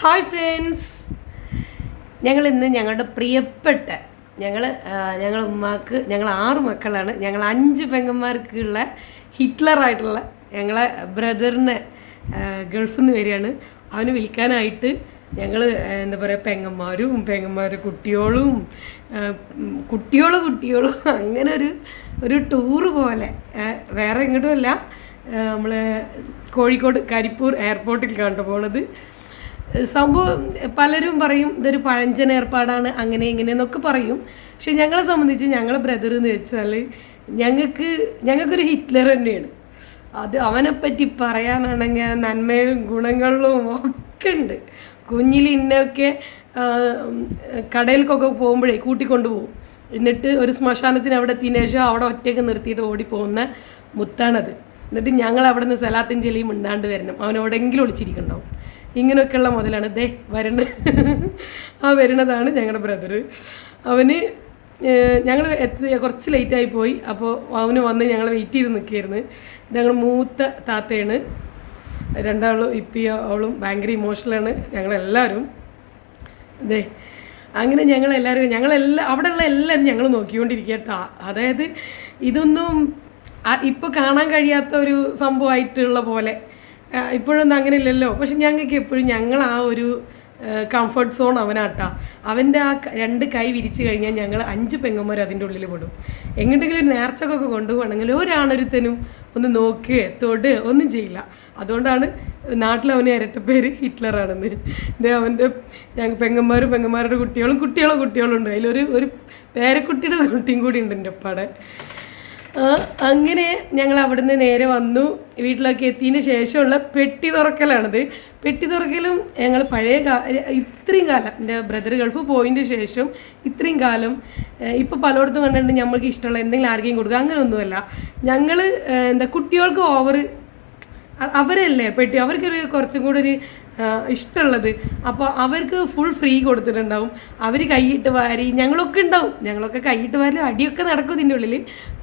Hi friends. ഞങ്ങൾ ഇന്ന് ഞങ്ങളുടെ പ്രിയപ്പെട്ട ഞങ്ങൾ ഞങ്ങൾ ഉമ്മാക്ക് ഞങ്ങൾ ആറ് മക്കളാണ്. ഞങ്ങൾ അഞ്ച് പെങ്ങന്മാർക്കുള്ള ഹിറ്റ്ലറായിട്ടുള്ള ഞങ്ങളെ ബ്രദറിനെ ഗൾഫിൽ നിന്ന് വരികയാണ്. അവന് വിളിക്കാനായിട്ട് ഞങ്ങൾ എന്താ പറയുക പെങ്ങന്മാരും പെങ്ങന്മാരുടെ കുട്ടിയോളും കുട്ടികളും കുട്ടികളും അങ്ങനെ ഒരു ഒരു ടൂറ് പോലെ വേറെ എങ്ങോട്ടുമല്ല നമ്മൾ കോഴിക്കോട് കരിപ്പൂർ എയർപോർട്ടിൽ കണ്ടു പോണത്. സംഭവം പലരും പറയും ഇതൊരു പഴഞ്ചൻ ഏർപ്പാടാണ് അങ്ങനെ ഇങ്ങനെ എന്നൊക്കെ പറയും. പക്ഷെ ഞങ്ങളെ സംബന്ധിച്ച് ഞങ്ങളെ ബ്രദർ എന്ന് വെച്ചാൽ ഞങ്ങൾക്ക് ഞങ്ങൾക്കൊരു ഹിറ്റ്ലർ തന്നെയാണ്. അത് അവനെപ്പറ്റി പറയാനാണെങ്കിൽ നന്മയും ഗുണങ്ങളിലും ഒക്കെ ഉണ്ട്. കുഞ്ഞിൽ ഇന്നൊക്കെ കടയിലേക്കൊക്കെ പോകുമ്പോഴേ കൂട്ടിക്കൊണ്ടു പോകും. എന്നിട്ട് ഒരു ശ്മശാനത്തിന് അവിടെ ശേഷം അവിടെ ഒറ്റയ്ക്ക് നിർത്തിയിട്ട് ഓടിപ്പോകുന്ന മുത്താണത് എന്നിട്ട് ഞങ്ങൾ അവിടെ നിന്ന് സലാത്തിൻ ചെലിയും മിണ്ടാണ്ട് വരണം. അവൻ എവിടെയെങ്കിലും ഒളിച്ചിരിക്കണ്ടാവും. ഇങ്ങനെയൊക്കെയുള്ള മുതലാണ് ദേ വരണ. ആ വരണതാണ് ഞങ്ങളുടെ ബ്രദർ അവന് ഞങ്ങൾ എത്തി കുറച്ച് ലേറ്റായി പോയി. അപ്പോൾ അവന് വന്ന് ഞങ്ങൾ വെയിറ്റ് ചെയ്ത് നിൽക്കുകയായിരുന്നു ഞങ്ങൾ മൂത്ത താത്തയാണ്. രണ്ടാളും ഇപ്പി അവളും ഭയങ്കര ഇമോഷണലാണ് ഞങ്ങളെല്ലാവരും. അതെ അങ്ങനെ ഞങ്ങളെല്ലാവരും ഞങ്ങളെല്ലാം അവിടെയുള്ള എല്ലാവരും ഞങ്ങൾ നോക്കിക്കൊണ്ടിരിക്കുക കേട്ടോ അതായത് ഇതൊന്നും ഇപ്പോൾ കാണാൻ കഴിയാത്ത ഒരു സംഭവമായിട്ടുള്ള പോലെ. ഇപ്പോഴൊന്നും അങ്ങനെ ഇല്ലല്ലോ പക്ഷെ ഞങ്ങൾക്ക് എപ്പോഴും ഞങ്ങൾ ആ ഒരു കംഫർട്ട് സോൺ അവനാട്ടാ. അവന്റെ ആ രണ്ട് കൈ വിരിച്ചു കഴിഞ്ഞാൽ ഞങ്ങൾ അഞ്ച് പെങ്ങന്മാർ അതിന്റെ ഉള്ളിൽ പെടും. എങ്ങോട്ടെങ്കിലും ഒരു നേർച്ചക്കൊക്കെ കൊണ്ടുപോകണമെങ്കിൽ ഒരാണൊരുത്തനും ഒന്ന് നോക്കുക തൊട് ഒന്നും ചെയ്യില്ല. അതുകൊണ്ടാണ് നാട്ടിൽ അവന് ഇരട്ടപ്പേര് ഹിറ്റ്ലറാണെന്ന്. ഇതേ അവന്റെ ഞങ്ങൾ പെങ്ങന്മാരും പെങ്ങന്മാരുടെ കുട്ടികളും കുട്ടികളും കുട്ടികളും ഉണ്ട്. അതിലൊരു ഒരു പേരക്കുട്ടിയുടെ കുട്ടിയും കൂടി ഉണ്ട് എന്റെ ഒപ്പാടെ ആ, അങ്ങനെ ഞങ്ങൾ അവിടുന്ന് നേരെ വന്നു. വീട്ടിലൊക്കെ എത്തിയതിന് ശേഷമുള്ള പെട്ടി തുറക്കലാണിത്. പെട്ടി തുറക്കലും ഞങ്ങൾ പഴയ കാ ഇത്രയും കാലം എന്റെ ബ്രദർ ഗൾഫ് പോയതിന്റെ ശേഷം ഇത്രയും കാലം ഇപ്പോൾ പലയിടത്തും കണ്ടിട്ട് നമ്മൾക്ക് ഇഷ്ടമുള്ള എന്തെങ്കിലും ആർക്കെങ്കിലും കൊടുക്കുക അങ്ങനെയൊന്നുമല്ല. ഞങ്ങൾ എന്താ കുട്ടികൾക്ക് ഓവർ അവരല്ലേ പെട്ടി അവർക്കൊരു കുറച്ചും കൂടി ഒരു ഇഷ്ടമുള്ളത്. അപ്പോൾ അവർക്ക് ഫുൾ ഫ്രീ കൊടുത്തിട്ടുണ്ടാവും. അവർ കൈയിട്ട് വാരി ഞങ്ങളൊക്കെ ഉണ്ടാവും. ഞങ്ങളൊക്കെ കൈയിട്ട് വാരി അടിയൊക്കെ നടക്കും ഇതിന്റെ ഉള്ളിൽ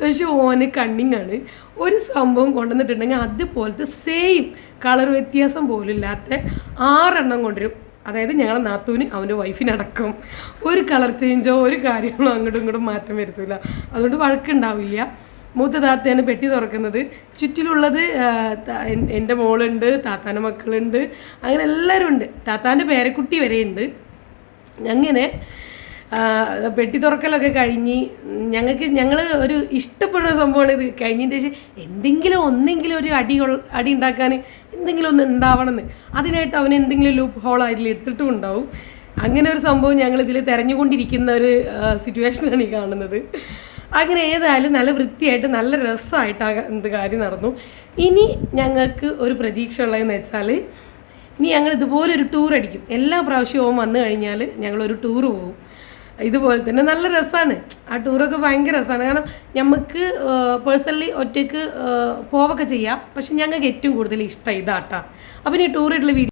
പക്ഷേ ഓന് കണ്ണിങ്ങാണ് ഒരു സംഭവം കൊണ്ടുവന്നിട്ടുണ്ടെങ്കിൽ അതുപോലത്തെ സെയിം കളർ വ്യത്യാസം പോലും ഇല്ലാത്ത ആറെണ്ണം കൊണ്ടുവരും. അതായത് ഞങ്ങളെ നാത്തൂന് അവന്റെ വൈഫിനടക്കം ഒരു കളർ ചേഞ്ചോ ഒരു കാര്യങ്ങളോ അങ്ങോട്ടും ഇങ്ങോട്ടും മാറ്റം വരുത്തില്ല അതുകൊണ്ട് വഴക്കുണ്ടാവില്ല. മൂത്ത താത്തയാണ് പെട്ടി തുറക്കുന്നത്. ചുറ്റിലുള്ളത് എന്റെ മോളുണ്ട് താത്താന്റെ മക്കളുണ്ട് അങ്ങനെ എല്ലാവരും ഉണ്ട്. താത്താന്റെ പേരക്കുട്ടി വരെയുണ്ട് അങ്ങനെ പെട്ടി തുറക്കലൊക്കെ കഴിഞ്ഞ് ഞങ്ങൾക്ക് ഞങ്ങൾ ഒരു ഇഷ്ടപ്പെടുന്ന സംഭവമാണ് ഇത്. കഴിഞ്ഞതിന്റെ ശേഷം എന്തെങ്കിലും ഒന്നെങ്കിലും ഒരു അടി അടി ഉണ്ടാക്കാൻ എന്തെങ്കിലും ഒന്ന് ഉണ്ടാവണമെന്ന്. അതിനായിട്ട് അവൻ എന്തെങ്കിലും ലൂപ്പ് ഹോൾ അതിൽ ഇട്ടിട്ടും ഉണ്ടാവും. അങ്ങനെ ഒരു സംഭവം ഞങ്ങൾ ഇതിൽ തിരഞ്ഞുകൊണ്ടിരിക്കുന്ന ഒരു സിറ്റുവേഷനാണ് ഈ കാണുന്നത്. അങ്ങനെ ഏതായാലും നല്ല വൃത്തിയായിട്ട് നല്ല രസമായിട്ട് എന്ത് കാര്യം നടന്നു. ഇനി ഞങ്ങൾക്ക് ഒരു പ്രതീക്ഷ ഉള്ളതെന്ന് വെച്ചാൽ ഇനി ഞങ്ങൾ ഇതുപോലെ ഒരു ടൂർ അടിക്കും. എല്ലാ പ്രാവശ്യവും വന്നു കഴിഞ്ഞാൽ ഞങ്ങളൊരു ടൂർ പോകും ഇതുപോലെ തന്നെ നല്ല രസമാണ്. ആ ടൂറൊക്കെ ഭയങ്കര രസമാണ്. കാരണം നമുക്ക് പേഴ്സണലി ഒറ്റയ്ക്ക് പോവൊക്കെ ചെയ്യാം. പക്ഷെ ഞങ്ങൾക്ക് ഏറ്റവും കൂടുതൽ ഇഷ്ടം ഇതാട്ടാ. അപ്പം ഈ ടൂറായിട്ടുള്ള വീഡിയോ